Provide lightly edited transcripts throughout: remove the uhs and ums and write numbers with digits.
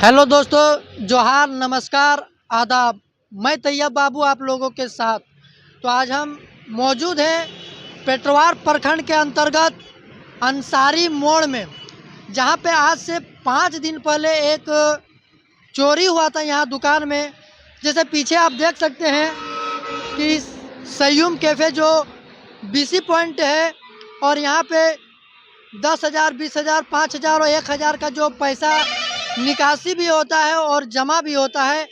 Hello दोस्तों, जोहार, नमस्कार, आदाब। मैं तैयब बाबू आप लोगों के साथ। तो आज हम मौजूद हैं पेटरवार प्रखंड के अंतर्गत अंसारी मोड़ में, जहां पे आज से 5 दिन पहले एक चोरी हुआ था यहाँ दुकान में। जैसे पीछे आप देख सकते हैं कि सयूम कैफ़े जो बीसी पॉइंट है, और यहाँ पे 10,000, 20,000, 5,000 और 1,000 का जो पैसा निकासी भी होता है और जमा भी होता है।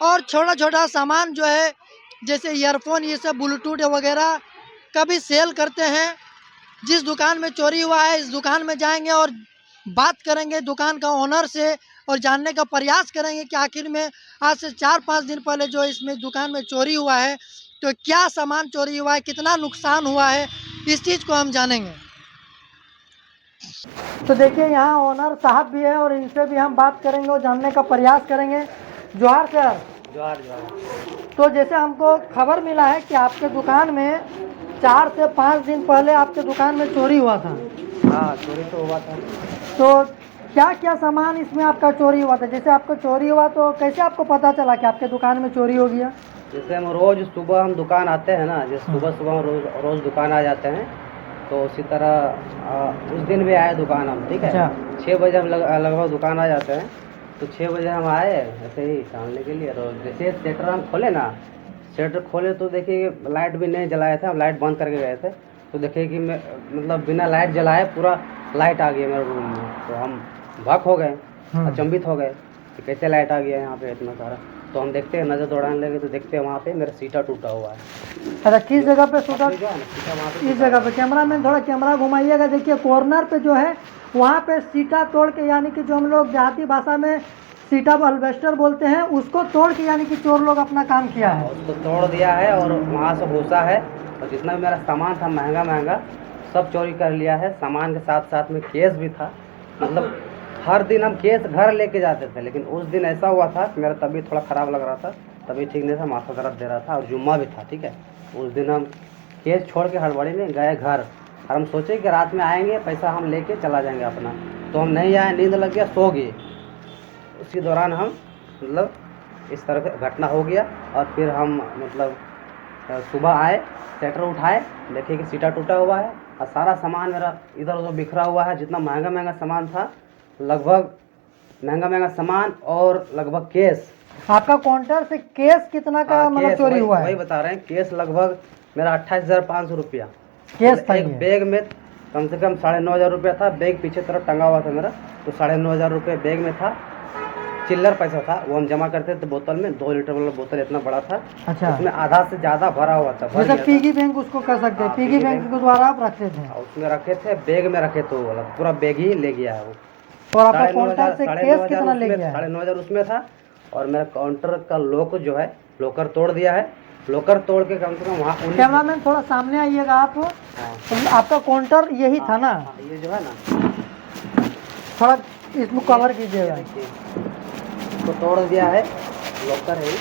और छोटा छोटा सामान जो है, जैसे ईयरफोन, ये सब ब्लूटूथ वगैरह का भी सेल करते हैं। जिस दुकान में चोरी हुआ है, इस दुकान में जाएंगे और बात करेंगे दुकान का ओनर से, और जानने का प्रयास करेंगे कि आखिर में आज से 4-5 दिन पहले जो इसमें दुकान में चोरी हुआ है, तो क्या सामान चोरी हुआ है, कितना नुकसान हुआ है, इस चीज़ को हम जानेंगे। तो देखिए, यहाँ ओनर साहब भी है और इनसे भी हम बात करेंगे और जानने का प्रयास करेंगे। जोहार सर। जोहार जोहार। तो जैसे हमको खबर मिला है कि आपके दुकान में 4 से 5 दिन पहले आपके दुकान में चोरी हुआ था। हाँ, चोरी तो हुआ था। तो क्या क्या सामान इसमें आपका चोरी हुआ था? जैसे आपको चोरी हुआ तो कैसे आपको पता चला कि आपके दुकान में चोरी हो गया? जैसे हम रोज़ सुबह हम दुकान आते हैं ना, जैसे सुबह सुबह हम रोज़ दुकान आ जाते हैं, तो उसी तरह उस दिन भी आए दुकान हम, ठीक है। अच्छा। 6 बजे हम लगभग दुकान आ जाते हैं। तो 6 बजे हम आए ऐसे ही टालने के लिए। तो जैसे शटर हम खोले ना, शटर खोले तो देखिए लाइट भी नहीं जलाए थे, हम लाइट बंद करके गए थे। तो देखिए कि मतलब बिना लाइट जलाए पूरा लाइट आ गया मेरे रूम में। तो हम भक हो गए, अचंभित हो गए कि कैसे लाइट आ गया यहाँ पे इतना सारा। तो हम देखते हैं, नज़र दौड़ाने लगे तो देखते हैं वहाँ पे मेरा सीटा टूटा हुआ है। अच्छा, किस जगह पे टूटा? सीटा वहाँ पे इस जगह पे कैमरा मैन थोड़ा कैमरा घुमाइएगा। देखिए कॉर्नर पे जो है वहाँ पे सीटा तोड़ के, यानी कि जो हम लोग देहाती भाषा में सीटा अल्वेस्टर बोलते हैं, उसको तोड़ के यानी कि चोर लोग अपना काम किया है। उसको तोड़ दिया है और वहाँ से घुसा है। और जितना भी मेरा सामान था महंगा महंगा सब चोरी कर लिया है। सामान के साथ साथ में केस भी था। मतलब हर दिन हम केस घर लेके जाते थे, लेकिन उस दिन ऐसा हुआ था कि मेरा तबीयत थोड़ा ख़राब लग रहा था, तबीयत ठीक नहीं था, माथा दर्द दे रहा था और जुम्मा भी था, ठीक है। उस दिन हम केस छोड़ के हड़बड़ी में गए घर, और हम सोचे कि रात में आएंगे, पैसा हम लेके चला जाएंगे अपना। तो हम नहीं आए, नींद लग गया, सो गए। उसी दौरान हम मतलब इस तरह से घटना हो गया। और फिर हम मतलब सुबह आए, शटर उठाए, देखे कि सीटा टूटा हुआ है और सारा सामान मेरा इधर उधर बिखरा हुआ है। जितना महंगा महंगा सामान था, लगभग महंगा महंगा सामान और लगभग केस। आपका काउंटर से केस कितना का मतलब चोरी हुआ है? वही बता रहे हैं, केस लगभग मेरा 28,500 रुपया केस था। एक बैग में कम से कम 9,500 रुपया था। बैग पीछे तरफ टंगा हुआ था मेरा, तो 9,500 रुपये बैग में था। चिल्लर पैसा था, वो हम जमा करते थे बोतल में, 2 लीटर वाला बोतल इतना बड़ा था। अच्छा। उसमें आधा से ज़्यादा भरा हुआ था। जैसे पिगी बैंक उसको कर सकते हैं, पिगी बैंक के द्वारा आप रखते थे। उसमें रखे थे, बैग में रखे थे, वो वाला पूरा बैग ही ले गया है वो। और आपका काउंटर से केस कितना ले गया? 9,500 उसमें था। और मेरा काउंटर का लॉक जो है, लॉकर तोड़ दिया है। लॉकर तोड़ के कम से कम वहाँ कैमरा मैन थोड़ा सामने आइएगा आप। आपका काउंटर यही था ना? ये जो है ना, थोड़ा इसमें कवर कीजिएगा। तो तोड़ दिया है, लॉकर है।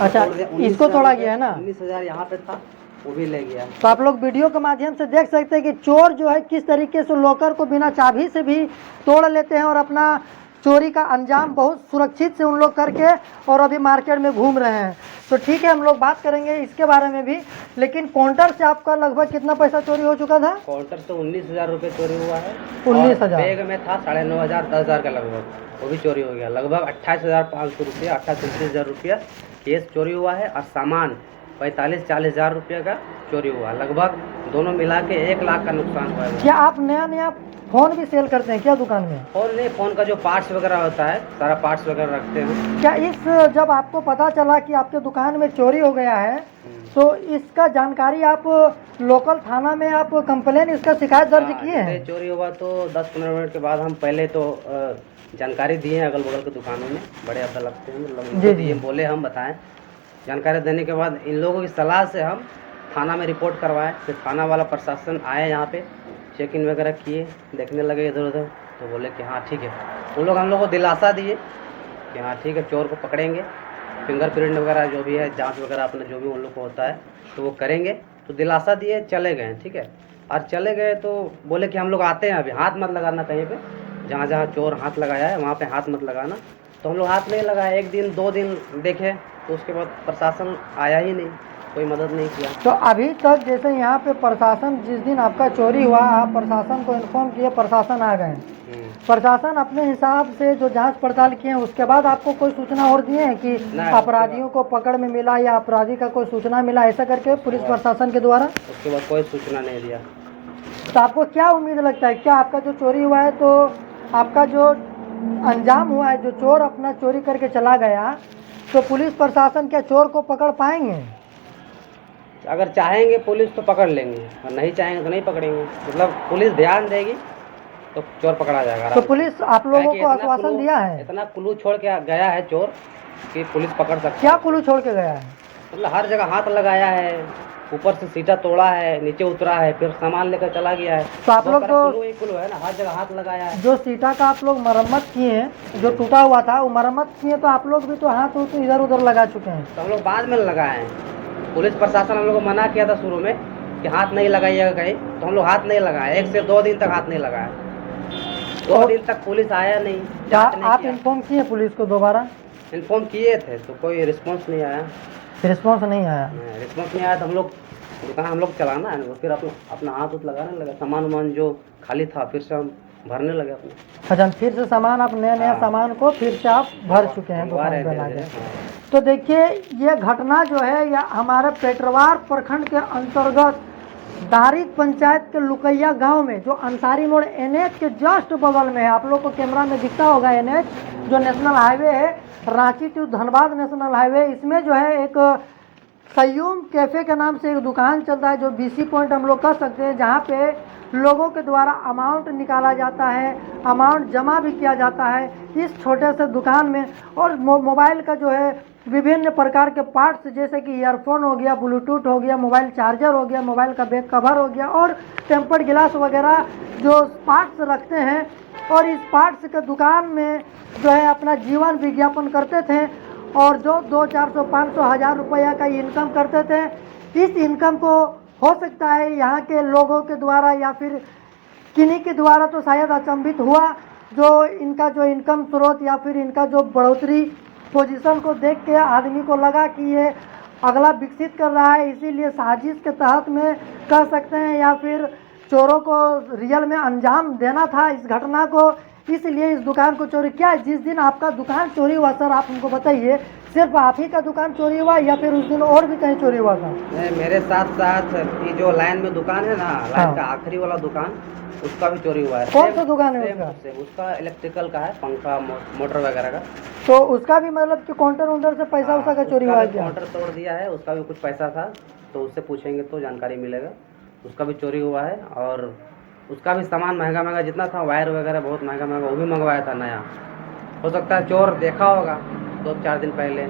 अच्छा, इसको तोड़ा गया है ना? 19,000 यहाँ पे था, वो भी ले गया। तो आप लोग वीडियो के माध्यम से देख सकते हैं कि चोर जो है किस तरीके से लॉकर को बिना चाबी से भी तोड़ लेते हैं और अपना चोरी का अंजाम बहुत सुरक्षित से उन लोग करके और अभी मार्केट में घूम रहे हैं। तो ठीक है, हम लोग बात करेंगे इसके बारे में भी। लेकिन काउंटर से आपका लगभग कितना पैसा चोरी हो चुका था? काउंटर से 19,000 रुपये चोरी हुआ है। 19,000। बैग में था 9,500, 10,000 का लगभग, वो भी चोरी हो गया। लगभग 28,500 रुपया, 28-29,000 रुपया केस चोरी हुआ है। और सामान 45-40,000 रुपये का चोरी हुआ। लगभग दोनों मिला के 1 लाख का नुकसान हुआ है। क्या आप नया नया फ़ोन भी सेल करते हैं क्या दुकान में? फ़ोन नहीं, फ़ोन का जो पार्ट्स वगैरह होता है, सारा पार्ट्स वगैरह रखते हैं। क्या जब आपको पता चला कि आपके दुकान में चोरी हो गया है, तो इसका जानकारी आप लोकल थाना में आप कंप्लेन, इसका शिकायत दर्ज किए हैं? चोरी हुआ तो 10-15 मिनट के बाद हम पहले तो जानकारी दिए हैं अगल बगल के दुकानों में, बड़े अब्दा लगते हैं, मतलब ये बोले हम बताएं। जानकारी देने के बाद इन लोगों की सलाह से हम थाना में रिपोर्ट करवाएं। फिर थाना वाला प्रशासन आए, यहाँ पे चेक इन वगैरह किए, देखने लगे इधर उधर, तो बोले कि हाँ ठीक है। उन लोग हम लोग को दिलासा दिए कि हाँ ठीक है, चोर को पकड़ेंगे, फिंगरप्रिंट वगैरह जो भी है, जांच वगैरह अपना जो भी उन लोग को होता है तो वो करेंगे। तो दिलासा दिए, चले गए, ठीक है। और चले गए तो बोले कि हम लोग आते हैं, अभी हाथ मत लगाना कहीं पे, जहाँ जहाँ चोर हाथ लगाया है वहाँ पे हाथ मत लगाना, तो हम लोग हाथ नहीं लगाए, 1 दिन 2 दिन देखे, तो उसके बाद प्रशासन आया ही नहीं, कोई मदद नहीं किया। तो अभी तक जैसे यहाँ पे प्रशासन, जिस दिन आपका चोरी हुआ आप प्रशासन को इन्फॉर्म किए, प्रशासन आ गए, प्रशासन अपने हिसाब से जो जांच पड़ताल किए हैं उसके बाद आपको कोई सूचना और दिए हैं कि नहीं, अपराधियों को पकड़ में मिला या अपराधी का कोई सूचना मिला, ऐसा करके पुलिस प्रशासन के द्वारा? उसके बाद कोई सूचना नहीं दिया। तो आपको क्या उम्मीद लगता है, क्या आपका जो चोरी हुआ है तो आपका जो अंजाम हुआ है, जो चोर अपना चोरी करके चला गया, तो पुलिस प्रशासन क्या चोर को पकड़ पाएंगे? अगर चाहेंगे पुलिस तो पकड़ लेंगे, और नहीं चाहेंगे तो नहीं पकड़ेंगे। मतलब पुलिस ध्यान देगी तो चोर पकड़ा जाएगा। तो पुलिस आप लोगों को इतना आश्वासन क्लू- दिया है? इतना क्लू छोड़ के गया है चोर कि पुलिस पकड़ सकती है। क्या क्लू छोड़ के गया है? मतलब हर जगह हाथ लगाया है, ऊपर से सीटा तोड़ा है, नीचे उतरा है, फिर सामान लेकर चला गया है। तो आप लोग तो क्लू ही क्लू है ना, हर जगह हाथ लगाया है। जो सीटा का आप लोग मरम्मत किए हैं, जो टूटा हुआ था वो मरम्मत किए, तो आप लोग भी तो हाथ इधर उधर लगा चुके हैं। तो हम लोग बाद में लगाए हैं। पुलिस प्रशासन हम लोग को मना किया था शुरू में कि हाथ नहीं लगाइएगा कहीं, तो हम लोग हाथ नहीं लगाए, 1 से 2 दिन तक हाथ नहीं लगाया। 2 दिन तक पुलिस आया नहीं, जांच नहीं आप किया। इन्फॉर्म किए पुलिस को दोबारा? इन्फॉर्म किए थे तो कोई रिस्पॉन्स नहीं आया। रिस्पॉन्स नहीं आया? रिस्पॉन्स नहीं आया तो हम लोग दुकान हम लोग चलाना है ना, फिर अपना हाथ उत लगाने लगा, सामान वामान जो खाली था फिर से हम भरने लगे अपने। अच्छा, फिर से सामान आप नया हाँ। सामान को फिर से आप भर चुके हैं मंगवा रहे दुकान पे थे, लाके। हाँ। तो देखिए ये घटना जो है या हमारे पेटरवार प्रखंड के अंतर्गत दारित पंचायत के लुकैया गांव में, जो अंसारी मोड़ NH के जस्ट बगल में है, आप लोग को कैमरा में दिखता होगा NH जो नेशनल हाईवे है, Ranchi to Dhanbad national highway, इसमें जो है एक सयूम कैफ़े के नाम से एक दुकान चलता है, जो BC पॉइंट हम लोग कह सकते हैं, जहाँ पे लोगों के द्वारा अमाउंट निकाला जाता है, अमाउंट जमा भी किया जाता है इस छोटे से दुकान में। और मोबाइल का जो है विभिन्न प्रकार के पार्ट्स, जैसे कि ईयरफोन हो गया, ब्लूटूथ हो गया, मोबाइल चार्जर हो गया, मोबाइल का बैक कवर हो गया, और टेम्पर्ड गिलास वगैरह जो पार्ट्स रखते हैं, और इस पार्ट्स के दुकान में जो है अपना जीवन विज्ञापन करते थे, और जो 200, 400, 500, 1000 रुपया का इनकम करते थे। इस इनकम को हो सकता है यहाँ के लोगों के द्वारा या फिर किन्हीं के द्वारा तो शायद अचंभित हुआ, जो इनका जो इनकम स्रोत या फिर इनका जो बढ़ोतरी पोजीशन को देख के आदमी को लगा कि ये अगला विकसित कर रहा है, इसीलिए साजिश के तहत में कह सकते हैं, या फिर चोरों को रियल में अंजाम देना था इस घटना को, इसलिए इस दुकान को चोरी किया। जिस दिन आपका दुकान चोरी हुआ सर, आप हमको बताइए, सिर्फ आप ही का दुकान चोरी हुआ या फिर उस दिन और भी कहीं चोरी हुआ था? नहीं, मेरे साथ साथ ये जो लाइन में दुकान है ना, लाइन का आखिरी वाला दुकान, उसका भी चोरी हुआ है। कौन सा दुकान है उसका? उसका इलेक्ट्रिकल का है, पंखा मोटर वगैरह का। तो उसका भी मतलब कि काउंटर वाउंटर से पैसा उसा का चोरी हुआ है क्या? काउंटर तोड़ दिया है, उसका भी कुछ पैसा था, तो उससे पूछेंगे तो जानकारी मिलेगा। उसका भी चोरी हुआ है, और उसका भी सामान महंगा महंगा जितना था, वायर वगैरह बहुत महंगा महंगा, वो भी मंगवाया था नया। हो सकता है चोर देखा होगा 2-4 दिन पहले,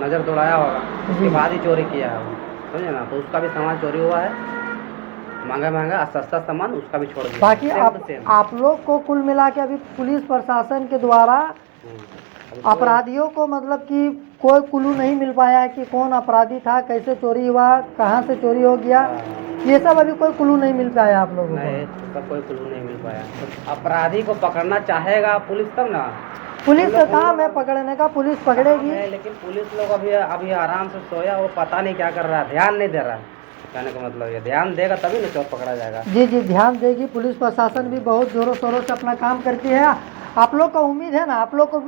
नज़र दौड़ाया होगा, उसके बाद ही चोरी किया है, समझे ना। तो उसका भी सामान चोरी हुआ है, महंगा महंगा, सस्ता सामान उसका भी छोड़ दिया। बाकी आप लोग को कुल मिला के अभी पुलिस प्रशासन के द्वारा अपराधियों को मतलब कि कोई क्लू नहीं मिल पाया है कि कौन अपराधी था, कैसे चोरी हुआ, कहाँ से चोरी हो गया, ये सब अभी कोई क्लू नहीं मिल पाया आप लोगों को? नहीं, उसका कोई क्लू नहीं मिल पाया। तो अपराधी को पकड़ना चाहेगा पुलिस तब ना, पुलिस का काम है पकड़ने का, पुलिस पकड़ेगी। लेकिन पुलिस लोग अभी आराम से सोया, वो पता नहीं क्या कर रहा है, ध्यान नहीं दे रहा है। कहने का मतलब ये ध्यान देगा तभी ना चोर पकड़ा जाएगा। जी जी, ध्यान देगी। पुलिस प्रशासन भी बहुत जोरों शोरों से अपना काम करती है। आप लोग का उम्मीद है ना, आप लोग को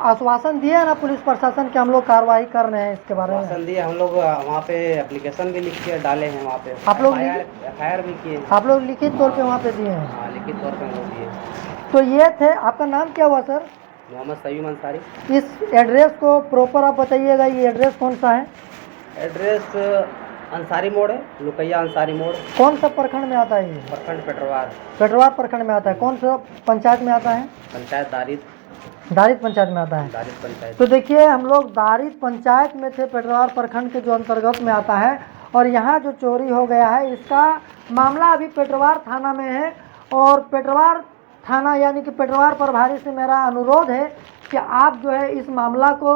आश्वासन दिया है ना पुलिस प्रशासन कि हम लोग कार्रवाई कर रहे हैं इसके बारे में? आश्वासन दिए, हम लोग वहाँ पे एप्लीकेशन भी लिख के डाले हैं, वहाँ पे आप लोग FIR भी किए हैं। आप लोग लिखित तौर पे वहाँ पे दिए हैं? हाँ, लिखित तौर पे हम लोग दिए। तो ये थे, आपका नाम क्या हुआ सर? मोहम्मद सयूम अंसारी। इस एड्रेस को प्रॉपर आप बताइएगा, ये एड्रेस कौन सा है? एड्रेस अंसारी मोड़ है, लुकैया अंसारी मोड़। कौन सा प्रखंड में आता है ये? प्रखंड पेटरवार। पेटरवार प्रखंड में आता है। कौन सा पंचायत में आता है? पंचायत दारित पंचायत में आता है। दारित पंचायत। तो देखिए हम लोग दारित पंचायत में थे, पेटरवार प्रखंड के जो अंतर्गत में आता है, और यहाँ जो चोरी हो गया है इसका मामला अभी पेटरवार थाना में है। और पेटरवार थाना यानी कि पेटरवार प्रभारी से मेरा अनुरोध है कि आप जो है इस मामला को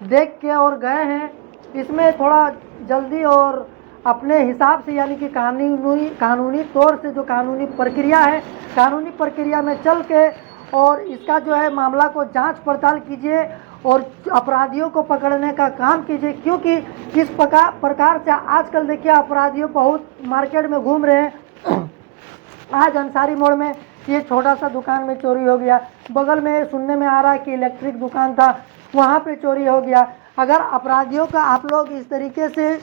देख के और गए हैं, इसमें थोड़ा जल्दी और अपने हिसाब से यानी कि कानूनी तौर से जो कानूनी प्रक्रिया है, कानूनी प्रक्रिया में चल के और इसका जो है मामला को जांच पड़ताल कीजिए और अपराधियों को पकड़ने का काम कीजिए, क्योंकि इस प्रकार से आजकल देखिए अपराधियों बहुत मार्केट में घूम रहे हैं। आज अंसारी मोड़ में ये छोटा सा दुकान में चोरी हो गया, बगल में सुनने में आ रहा है कि इलेक्ट्रिक दुकान था वहाँ पे चोरी हो गया। अगर अपराधियों का आप लोग इस तरीके से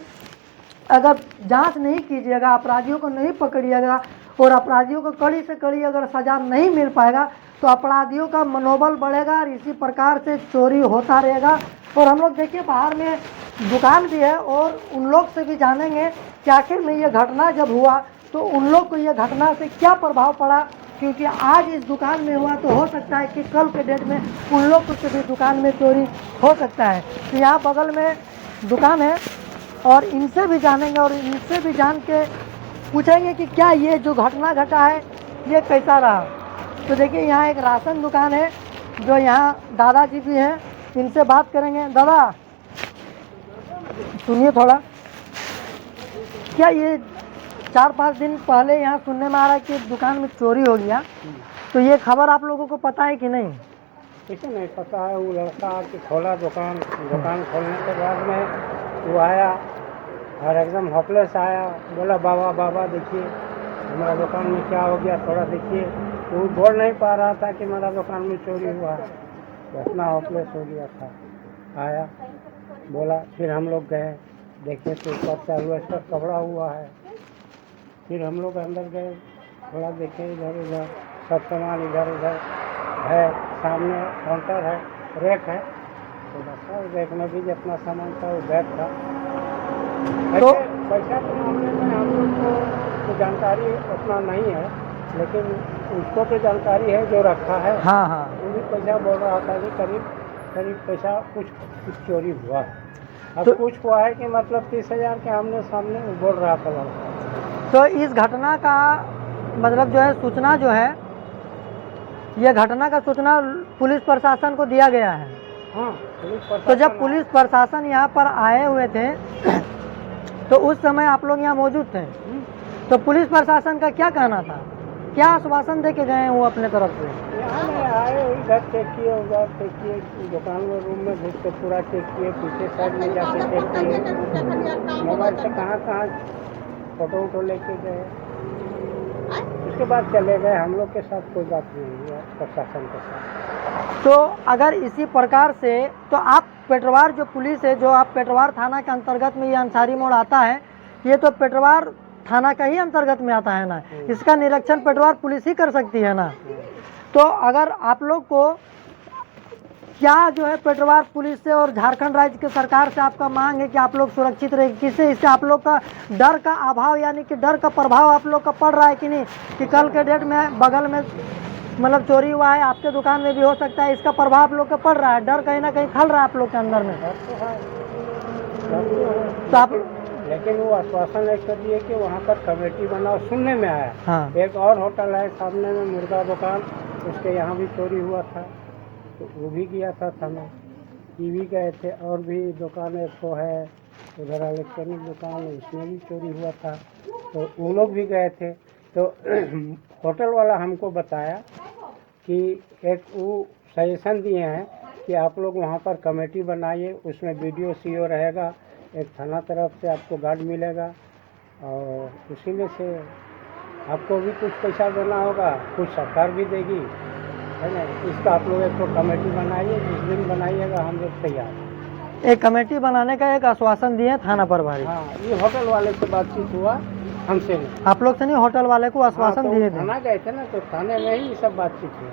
अगर जांच नहीं कीजिएगा, अपराधियों को नहीं पकड़िएगा और अपराधियों को कड़ी से कड़ी अगर सज़ा नहीं मिल पाएगा तो अपराधियों का मनोबल बढ़ेगा और इसी प्रकार से चोरी होता रहेगा। और हम लोग देखिए बाहर में दुकान भी है और उन लोग से भी जानेंगे कि आखिर में ये घटना जब हुआ तो उन लोग को ये घटना से क्या प्रभाव पड़ा, क्योंकि आज इस दुकान में हुआ तो हो सकता है कि कल के डेट में उन लोग को भी दुकान में चोरी हो सकता है। तो यहाँ बगल में दुकान है और इनसे भी जानेंगे और इनसे भी जान के पूछेंगे कि क्या ये जो घटना घटा है ये कैसा रहा। तो देखिए यहाँ एक राशन दुकान है जो यहाँ दादाजी भी हैं, इनसे बात करेंगे। दादा सुनिए थोड़ा, क्या ये 4-5 दिन पहले यहाँ सुनने में आ रहा है कि दुकान में चोरी हो गया, तो ये खबर आप लोगों को पता है कि नहीं? किसी नहीं पता है। वो लड़का आके खोला दुकान खोलने के बाद में वो आया और एकदम हॉपलेस आया, बोला बाबा बाबा देखिए हमारा दुकान में क्या हो गया, थोड़ा देखिए। तो वो बोल नहीं पा रहा था कि मेरा दुकान में चोरी हुआ है, तो इतना हॉपलेस हो गया था। आया बोला, फिर हम लोग गए देखे तो ऊपर से एल्वेस्टर कपड़ा हुआ है। फिर हम लोग अंदर गए, थोड़ा देखे इधर उधर सब सामान इधर उधर है, सामने काउंटर है, रैक है, तो बस रैक में भी जितना सामान था वो बैग था। तो पैसा के मामले में हम लोग को तो जानकारी उतना नहीं है, लेकिन उसको तो जानकारी है जो रखा है। हाँ हाँ, वो भी पैसा बोल रहा था कि करीब पैसा कुछ चोरी हुआ। अब तो कुछ हुआ है कि मतलब 30,000 के आमने सामने वो बोल रहा था लड़का। तो इस घटना का मतलब जो है सूचना जो है, ये घटना का सूचना पुलिस प्रशासन को दिया गया है। हाँ, तो जब पुलिस प्रशासन यहाँ पर आए हुए थे तो उस समय आप लोग यहाँ मौजूद थे, तो पुलिस प्रशासन का क्या कहना था, क्या आश्वासन दे के गए हैं वो अपने तरफ से? यहाँ नहीं आए, इधर चेक किए, उधर चेक किए, दुकान में रूम में घुस के पूरा चेक किए, पीछे साइड में जाके चेक किए, मोबाइल से कहाँ फोटो वोटो लेके गए, उसके बाद चले गए। हम लोग के साथ कोई बात नहीं हुई प्रशासन के साथ। तो अगर इसी प्रकार से, तो आप पेटरवार जो पुलिस है, जो आप पेटरवार थाना के अंतर्गत में ये अंसारी मोड़ आता है, ये तो पेटरवार थाना का ही अंतर्गत में आता है ना, इसका निरीक्षण पेटरवार पुलिस ही कर सकती है ना। तो अगर आप लोग को क्या जो है पेटरवार पुलिस से और झारखंड राज्य के सरकार से आपका मांग है कि आप लोग सुरक्षित रहे, किससे इससे आप लोग का डर का अभाव यानी कि डर का प्रभाव आप लोग का पड़ रहा है कि नहीं, कि कल के डेट में बगल में मतलब चोरी हुआ है, आपके दुकान में भी हो सकता है, इसका प्रभाव आप लोग का पड़ रहा है, डर कहीं ना कहीं खल रहा है आप लोग के अंदर में? तो आप लेकिन वो आश्वासन ऐसा दिए कि वहाँ पर कमेटी बनाओ, सुनने में आया। हाँ। एक और होटल है सामने में मुर्गा दुकान, उसके यहाँ भी चोरी हुआ था, तो वो भी गया था थाना। ये भी गए थे, और भी दुकान एक तो है उधर इलेक्ट्रॉनिक दुकान, उसमें भी चोरी हुआ था, तो वो लोग भी गए थे। तो होटल वाला हमको बताया कि एक वो सजेशन दिए हैं कि आप लोग वहाँ पर कमेटी बनाइए, उसमें वीडियो सीओ रहेगा, एक थाना तरफ से आपको गार्ड मिलेगा, और उसी में से आपको भी कुछ पैसा देना होगा, कुछ सरकार भी देगी, है ना। इसका आप लोग एक तो कमेटी बनाइए, जिस दिन बनाइएगा हम लोग तैयार हैं। एक कमेटी बनाने का एक आश्वासन दिए थाना प्रभारी। हाँ, ये होटल वाले से बातचीत हुआ, हमसे नहीं। आप लोग से नहीं, होटल वाले को आश्वासन दिए थे? थाना गए थे ना, तो थाने में ही सब बातचीत हुआ।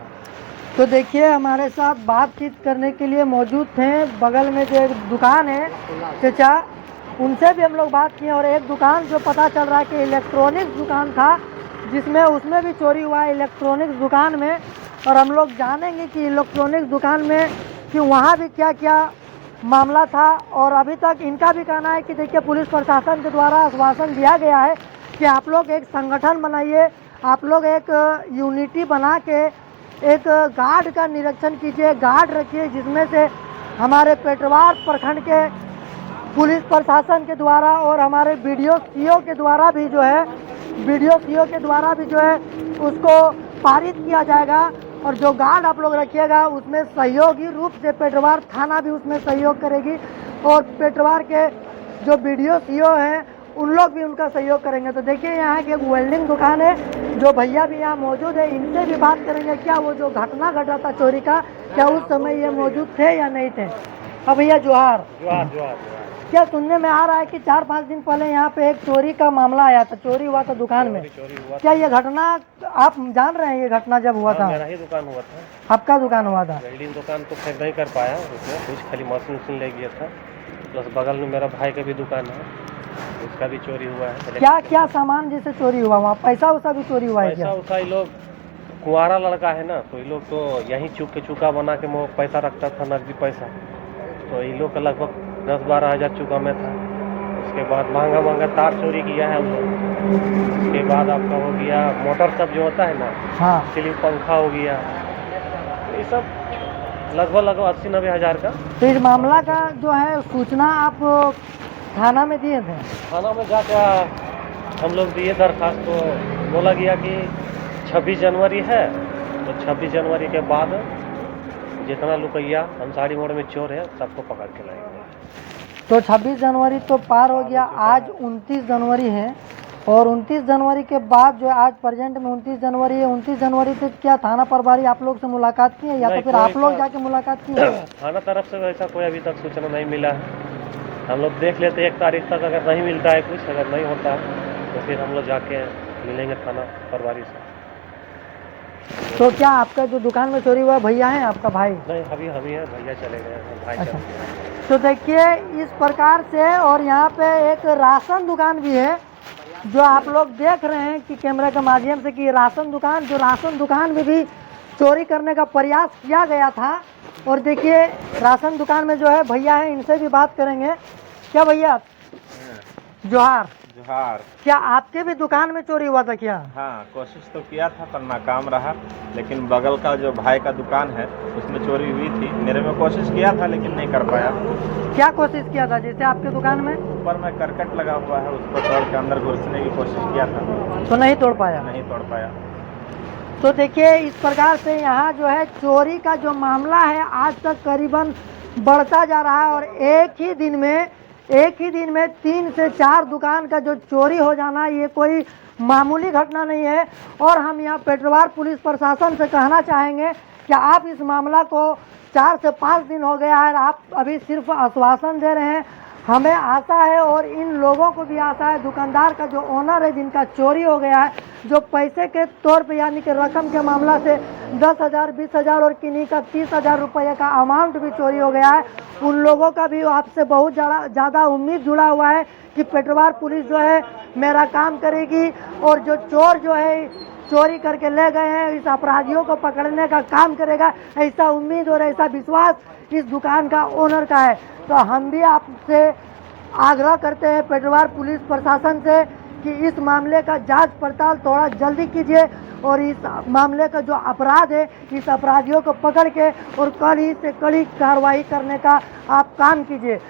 तो देखिए हमारे साथ बातचीत करने के लिए मौजूद थे बगल में जो एक दुकान है चचा, उनसे भी हम लोग बात किए, और एक दुकान जो पता चल रहा है कि इलेक्ट्रॉनिक्स दुकान था, जिसमें उसमें भी चोरी हुआ है इलेक्ट्रॉनिक्स दुकान में, और हम लोग जानेंगे कि इलेक्ट्रॉनिक्स दुकान में कि वहाँ भी क्या क्या मामला था। और अभी तक इनका भी कहना है कि देखिए पुलिस प्रशासन के द्वारा आश्वासन दिया गया है कि आप लोग एक संगठन बनाइए, आप लोग एक यूनिटी बना के एक गार्ड का निरीक्षण कीजिए, गार्ड रखिए, जिसमें से हमारे पेटरवार प्रखंड के पुलिस प्रशासन के द्वारा और हमारे वीडियो सीओ के द्वारा भी जो है उसको पारित किया जाएगा और जो गार्ड आप लोग रखिएगा उसमें सहयोगी रूप से पेटवार थाना भी उसमें सहयोग करेगी और पेटवार के जो वीडियो सीओ हैं उन लोग भी उनका सहयोग करेंगे। तो देखिए यहाँ की एक वेल्डिंग दुकान है, जो भैया भी यहाँ मौजूद है, इनसे भी बात करेंगे क्या वो जो घटना घटा था चोरी का, क्या उस समय ये मौजूद थे या नहीं थे। अब भैया जोहार। क्या सुनने में आ रहा है कि 4-5 दिन पहले यहाँ पे एक चोरी का मामला आया था, चोरी हुआ था दुकान में, क्या ये घटना आप जान रहे हैं? ये घटना जब हुआ था, मेरा ही दुकान हुआ था। आपका दुकान हुआ था? वेल्डिंग दुकान तो खैर नहीं कर पाया, उसमें कुछ खाली मशीन ले गया था। प्लस बगल में मेरा भाई का भी दुकान है, उसका भी चोरी हुआ है। क्या क्या सामान जैसे चोरी हुआ वहाँ? पैसा वैसा भी चोरी हुआ है क्या? पैसा उसा ये लोग कुंवारा लड़का है ना, तो ये लोग तो यहीं चुका बना के वो पैसा रखता था, नकदी पैसा। तो ये लोग का लगभग 10-12 हज़ार चुका में था। उसके बाद महंगा तार चोरी किया है उन लोग। उसके बाद आपका हो गया मोटर सब जो होता है ना, हाँ, सीलिंग पंखा हो गया, ये सब लगभग 80-90 हज़ार का। तो इस मामला का जो है सूचना आप थाना में दिए थे? थाना में जाकर हम लोग दिए दरखास्त, तो बोला गया कि 26 जनवरी है, तो 26 जनवरी के बाद जितना रुपया अंसारी मोड़ में चोर है सबको पकड़ के लाएंगे। तो 26 जनवरी तो पार हो गया, आज 29 जनवरी है और 29 जनवरी के बाद जो आज प्रेजेंट में 29 जनवरी है, 29 जनवरी से क्या थाना प्रभारी आप लोग से मुलाकात की है या तो नहीं, फिर कोई आप लोग का- जाके मुलाकात की है? थाना तरफ से वैसा कोई अभी तक सूचना नहीं मिला है। हम लोग देख लेते 1 तारीख तक, अगर नहीं मिलता है कुछ, अगर नहीं होता है तो फिर हम लोग जाके मिलेंगे थाना प्रभारी से। तो क्या आपका जो दुकान में चोरी हुआ भैया है आपका भाई? नहीं, अभी है, भैया चले गए हैं, भाई अच्छा। चले गए। तो देखिए इस प्रकार से, और यहाँ पे एक राशन दुकान भी है जो आप लोग देख रहे हैं कि कैमरे के माध्यम से कि राशन दुकान में भी चोरी करने का प्रयास किया गया था। और देखिए राशन दुकान में जो है भैया है, इनसे भी बात करेंगे। क्या भैया जोहार, जोहार। क्या आपके भी दुकान में चोरी हुआ था क्या? हाँ, कोशिश तो किया था पर नाकाम रहा। लेकिन बगल का जो भाई का दुकान है उसमें चोरी हुई थी। मेरे में कोशिश किया था लेकिन नहीं कर पाया। क्या कोशिश किया था? जैसे आपके दुकान में ऊपर में करकट लगा हुआ है, उसको तोड़ के अंदर घुसने की कोशिश किया था, तो नहीं तोड़ पाया? नहीं तोड़ पाया। तो देखिए इस प्रकार से यहाँ जो है चोरी का जो मामला है आज तक करीबन बढ़ता जा रहा है और एक ही दिन में 3 से 4 दुकान का जो चोरी हो जाना ये कोई मामूली घटना नहीं है। और हम यहाँ पेटवार पुलिस प्रशासन से कहना चाहेंगे कि आप इस मामला को 4 से 5 दिन हो गया है, आप अभी सिर्फ आश्वासन दे रहे हैं। हमें आशा है और इन लोगों को भी आशा है, दुकानदार का जो ओनर है जिनका चोरी हो गया है, जो पैसे के तौर पे यानी कि रकम के मामला से 10,000, 20,000 और किन्हीं का 30,000 रुपये का अमाउंट भी चोरी हो गया है, उन लोगों का भी आपसे बहुत ज़्यादा उम्मीद जुड़ा हुआ है कि पेटवार पुलिस जो है मेरा काम करेगी और जो चोर जो है चोरी करके ले गए हैं इस अपराधियों को पकड़ने का काम करेगा। ऐसा उम्मीद और ऐसा विश्वास इस दुकान का ओनर का है। तो हम भी आपसे आग्रह करते हैं पेटवार पुलिस प्रशासन से कि इस मामले का जांच पड़ताल थोड़ा जल्दी कीजिए और इस मामले का जो अपराध है इस अपराधियों को पकड़ के और कड़ी से कड़ी कार्रवाई करने का आप काम कीजिए।